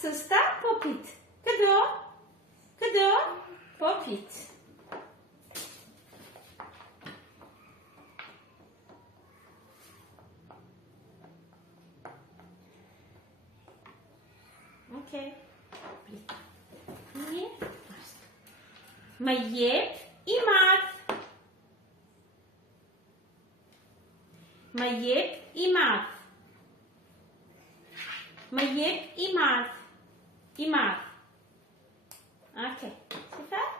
Susta, popit. Cadê? Popit. Ok. Nie. Maiep i mat. Maiep i mat. Maiep i mat. I mat. Ok. Se faz?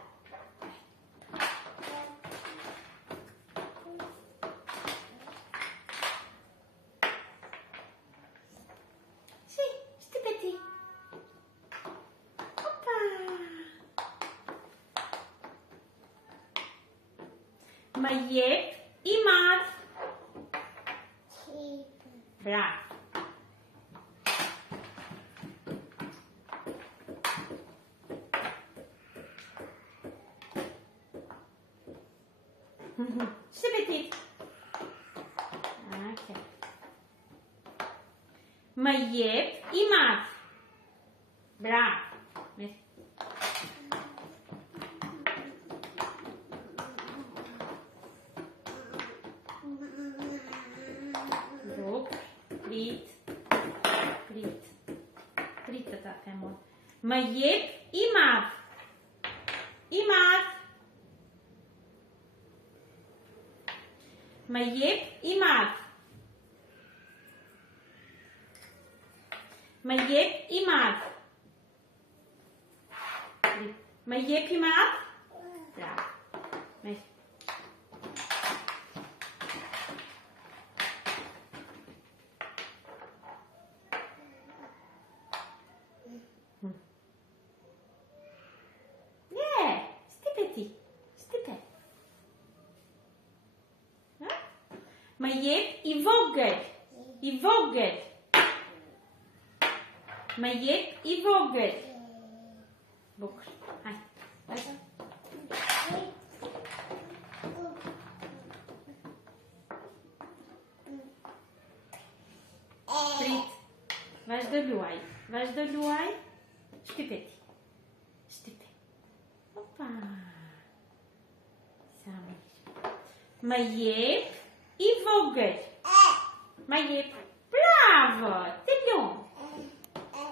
Sim, este petit. Opa! Maiep i mat. Bravo. C'est petit. Ok. Maiep i mat. Bravo. Rup. Prit ta femon. Maiep i mat. I mat. Maiep i mat. Maiep i mat. Maiep i mat. Bravo. Yeah, c'était petit. C'était. Maiep i vogël. I vogël. Maiep i vogël. Bucur. Hai. Prit. Vais de luai. Vais de luai. Știpeti. Opa. Maiep i vogël. Maiep. Bravo!